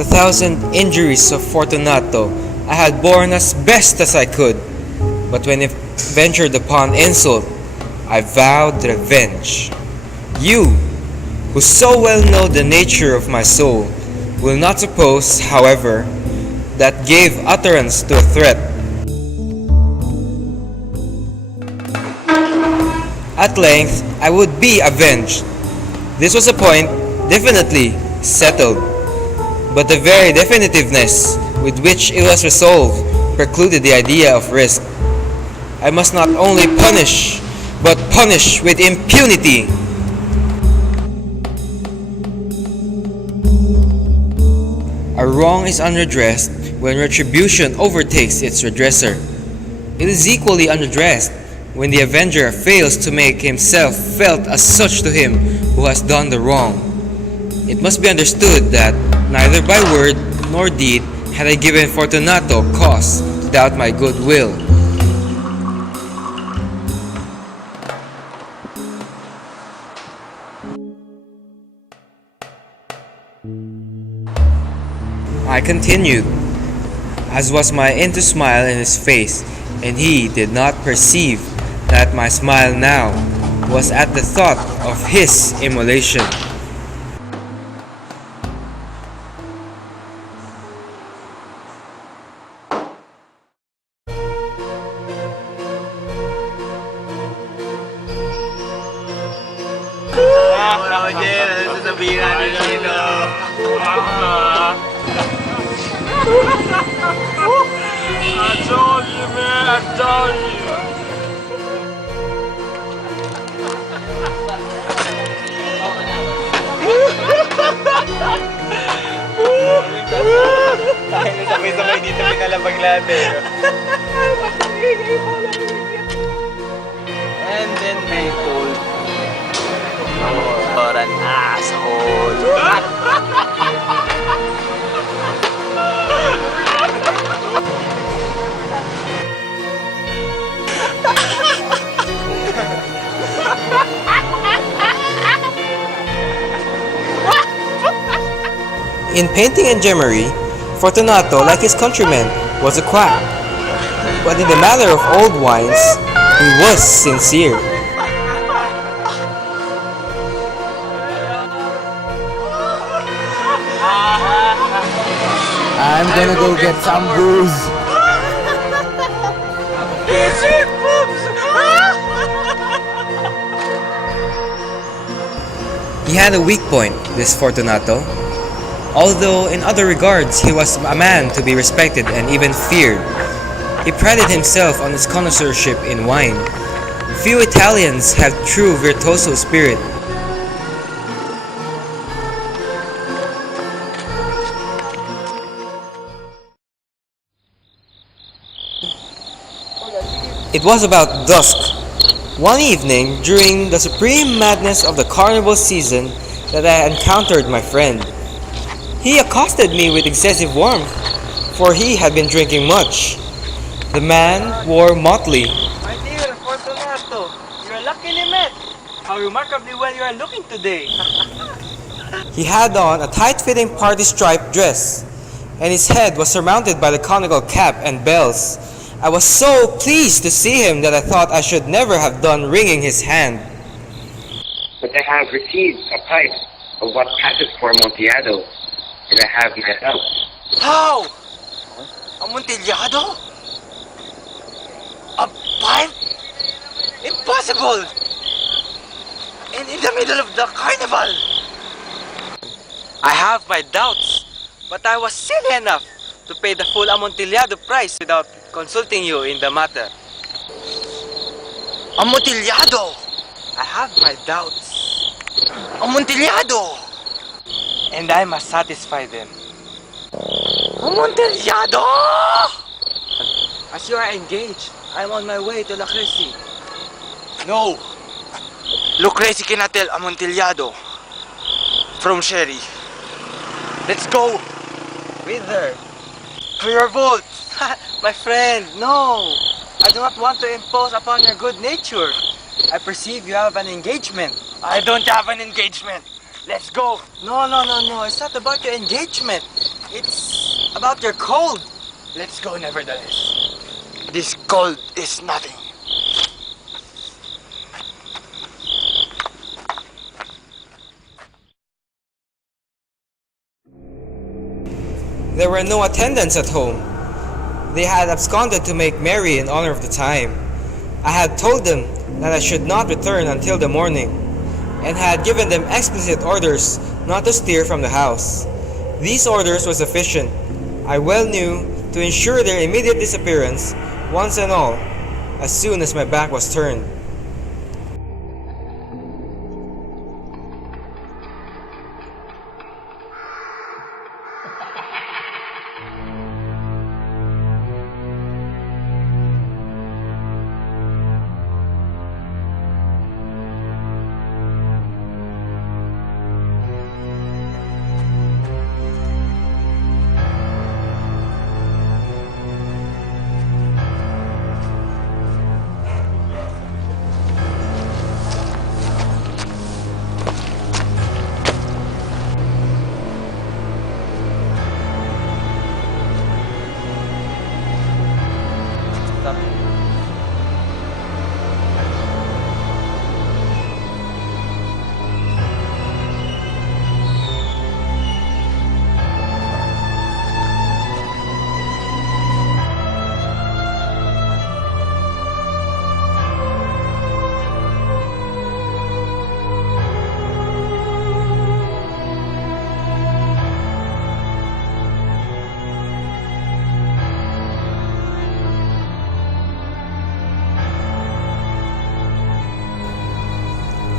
The 1,000 injuries of Fortunato I had borne as best as I could, but when it ventured upon insult, I vowed revenge. You, who so well know the nature of my soul, will not suppose, however, that gave utterance to a threat. At length, I would be avenged. This was a point definitely settled, but the very definitiveness with which it was resolved precluded the idea of risk. I must not only punish, but punish with impunity. A wrong is unredressed when retribution overtakes its redresser. It is equally unredressed when the avenger fails to make himself felt as such to him who has done the wrong. It must be understood that neither by word nor deed had I given Fortunato cause to doubt my goodwill. I continued, as was my into smile in his face, and he did not perceive that my smile now was at the thought of his immolation. Sabay-sabay dito pinalabag lahat eh. And then they told you're an asshole. In painting and gemmery, Fortunato, like his countrymen, was a quack. But in the matter of old wines, he was sincere. I'm gonna go get some booze. He had a weak point, this Fortunato. Although in other regards he was a man to be respected and even feared, he prided himself on his connoisseurship in wine. Few Italians have true virtuoso spirit. It was about dusk, one evening during the supreme madness of the carnival season, that I encountered my friend. He accosted me with excessive warmth, for he had been drinking much. The man wore motley. My dear Fortunato, you are luckily met. How remarkably well you are looking today. He had on a tight-fitting party-striped dress, and his head was surmounted by the conical cap and bells. I was so pleased to see him that I thought I should never have done wringing his hand. But I have received a pipe of what passes for Amontillado, and I have myself. How? Amontillado? A pipe? Impossible! And in the middle of the carnival! I have my doubts, but I was silly enough to pay the full Amontillado price without consulting you in the matter. Amontillado! I have my doubts. Amontillado! And I must satisfy them. Amontillado! As you are engaged, I am on my way to Lucrezi. No! Lucrezi cannot tell Amontillado from Sherry. Let's go! Whither? To your vault! My friend, no! I do not want to impose upon your good nature. I perceive you have an engagement. I don't have an engagement. Let's go. No. It's not about your engagement. It's about your cold. Let's go nevertheless. This cold is nothing. There were no attendants at home. They had absconded to make merry in honor of the time. I had told them that I should not return until the morning, and had given them explicit orders not to stir from the house. These orders were sufficient, I well knew, to ensure their immediate disappearance, once and all, as soon as my back was turned.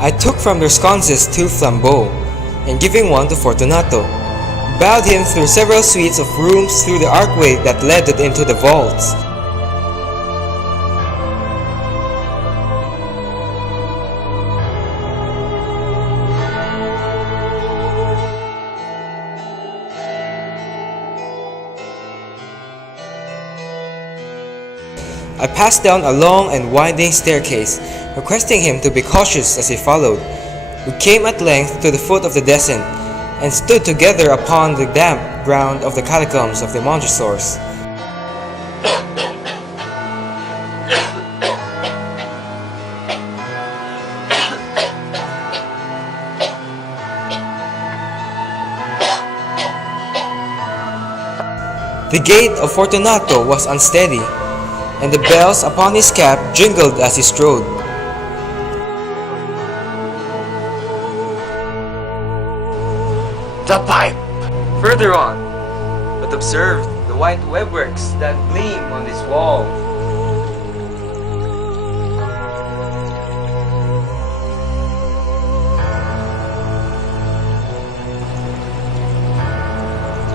I took from their sconces 2 flambeaux, and giving one to Fortunato, bowed him through several suites of rooms through the archway that led into the vaults. I passed down a long and winding staircase, requesting him to be cautious as he followed. We came at length to the foot of the descent, and stood together upon the damp ground of the catacombs of the Montresors. The gait of Fortunato was unsteady, and the bells upon his cap jingled as he strode. The pipe! Further on, but observe the white webworks that gleam on this wall.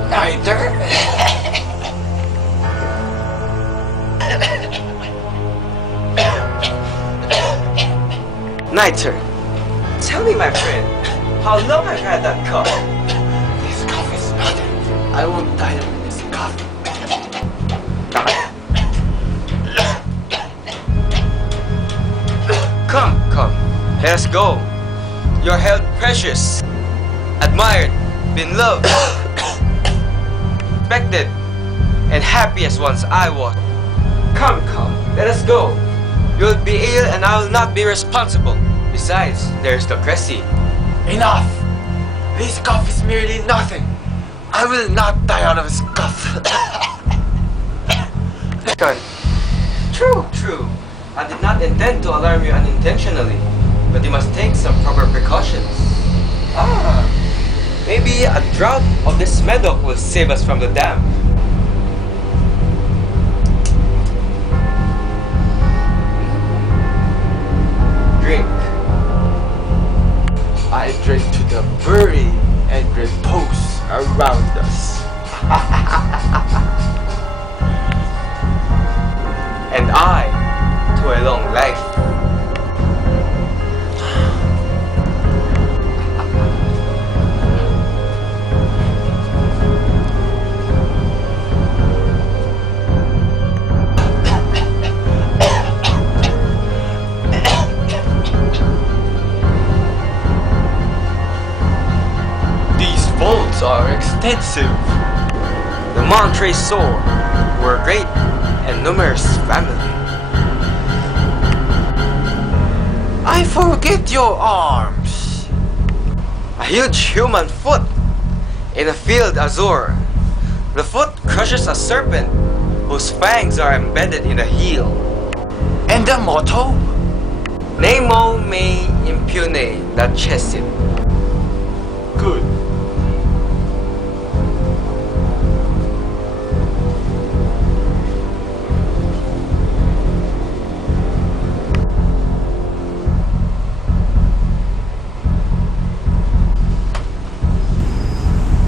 Neither. Niter, tell me, my friend, how long I've had that cough? This cough is nothing. I won't die of this cough. Come, let us go. You're held precious, admired, been loved, respected, and happy as once I was. Come, let us go. You'll be ill and I will not be responsible. Besides, there's the Cressy. Enough! This cough is merely nothing. I will not die out of this cough. True. I did not intend to alarm you unintentionally, but you must take some proper precautions. Maybe a draught of this medoc will save us from the damp. Drink. I drink to the bury and repose around us. And I to a long life. These vaults are extensive. Montre's soul were a great and numerous family. I forget your arms. A huge human foot in a field azure. The foot crushes a serpent whose fangs are embedded in the heel. And the motto? Nemo me impune lacessit. Good.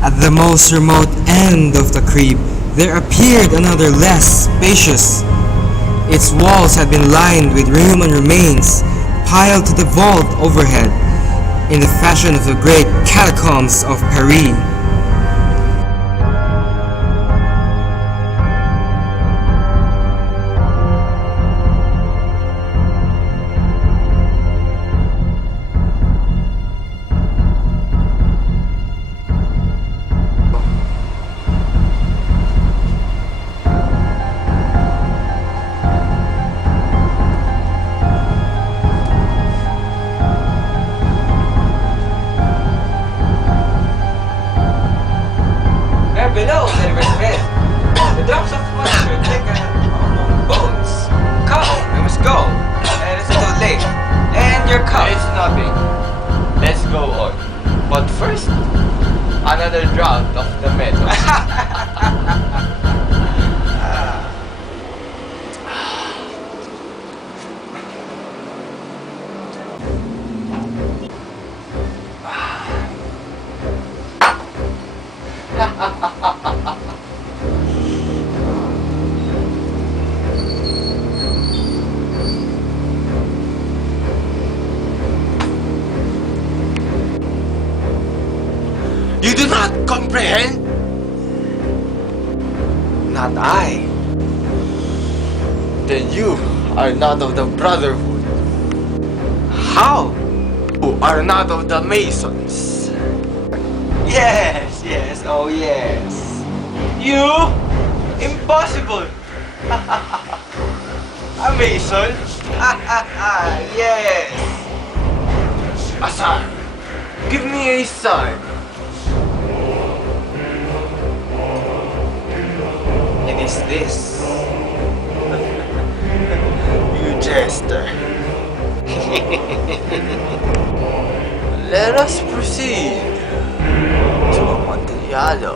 At the most remote end of the crypt, there appeared another less spacious. Its walls had been lined with human remains, piled to the vault overhead, in the fashion of the great catacombs of Paris. Below the river's bed, the drops of moisture taken among bones. Come, we must go. And it's too late. And your cup. It's nothing. Let's go on. But first, another draught of the metal. You do not comprehend? Not I. Then you are not of the Brotherhood. How? You are not of the Masons. Yes, yes, oh yes. You? Impossible. A Mason? Yes. A sign. Give me a sign. It is this. You jester. Let us proceed to Amontillado.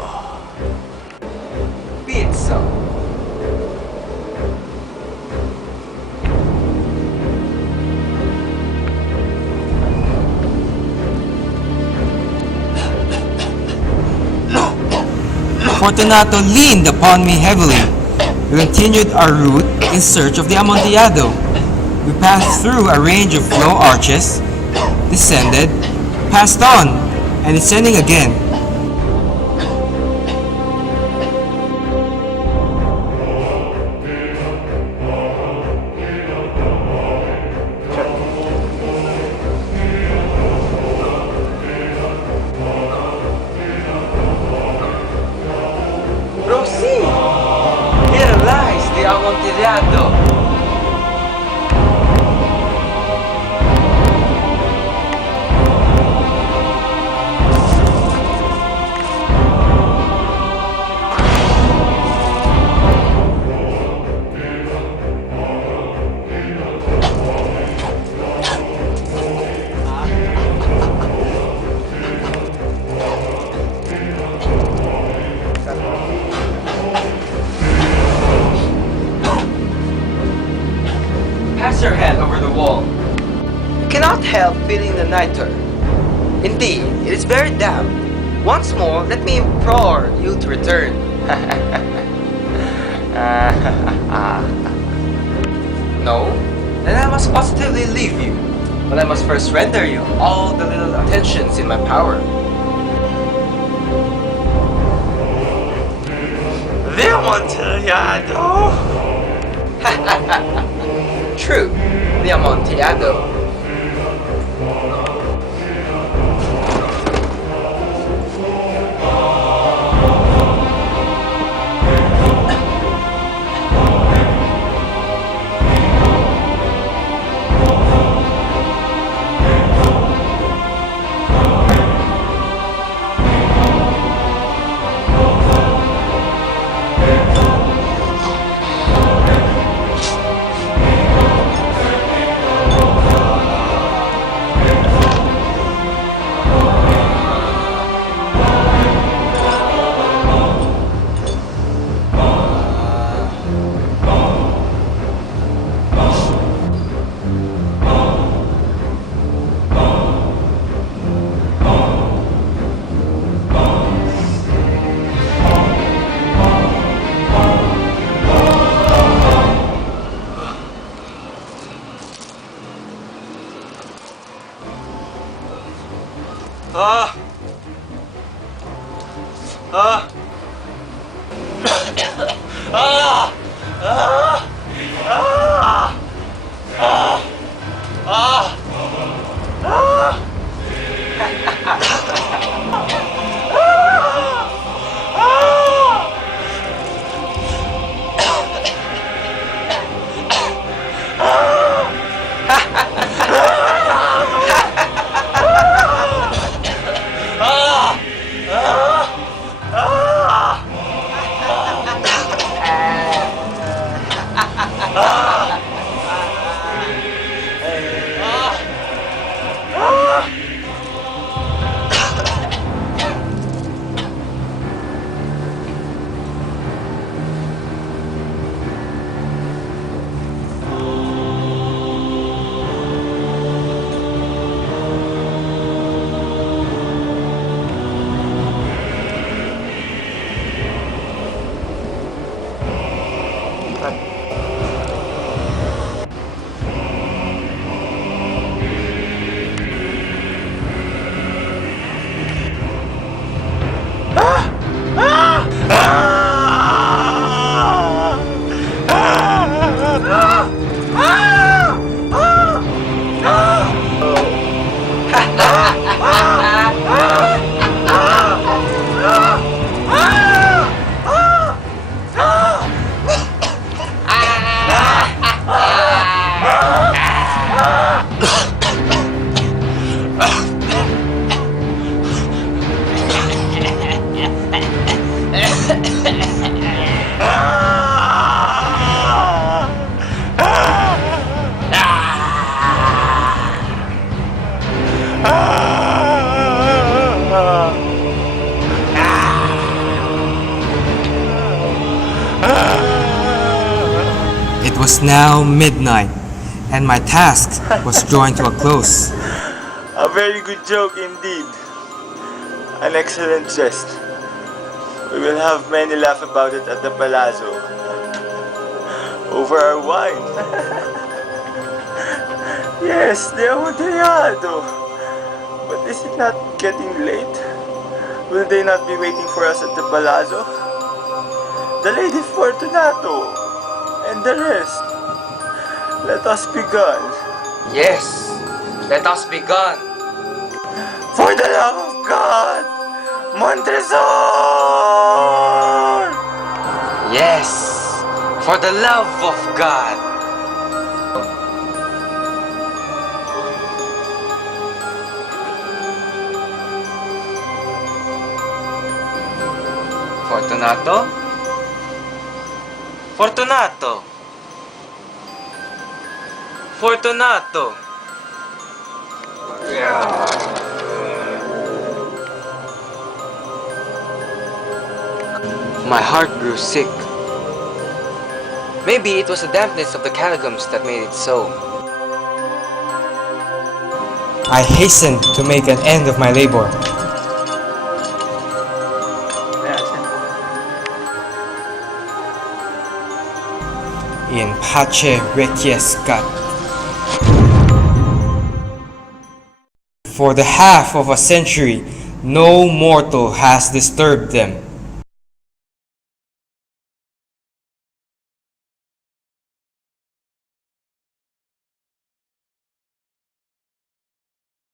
Be it so. Fortunato leaned upon me heavily. We continued our route in search of the Amontillado. We passed through a range of low arches, descended, passed on, and descending again. Proceed! Here lies the Amontillado. Pass your hand over the wall. You cannot help feeling the nitre. Indeed, it is very damp. Once more, let me implore you to return. No? Then I must positively leave you. But I must first render you all the little attentions in my power. The Amontillado! True, the Amontillado. It was now midnight, and my task was drawing to a close. A very good joke indeed. An excellent jest. We will have many laugh about it at the palazzo. Over our wine. Yes, the Amontillado. But is it not getting late? Will they not be waiting for us at the palazzo? The Lady Fortunato and the rest. Let us begun. Yes, let us begun. For the love of God, Montresor! Yes, for the love of God. Fortunato? Fortunato! Fortunato! My heart grew sick. Maybe it was the dampness of the catacombs that made it so. I hastened to make an end of my labor. In pace requiescat. For the half of a century, no mortal has disturbed them.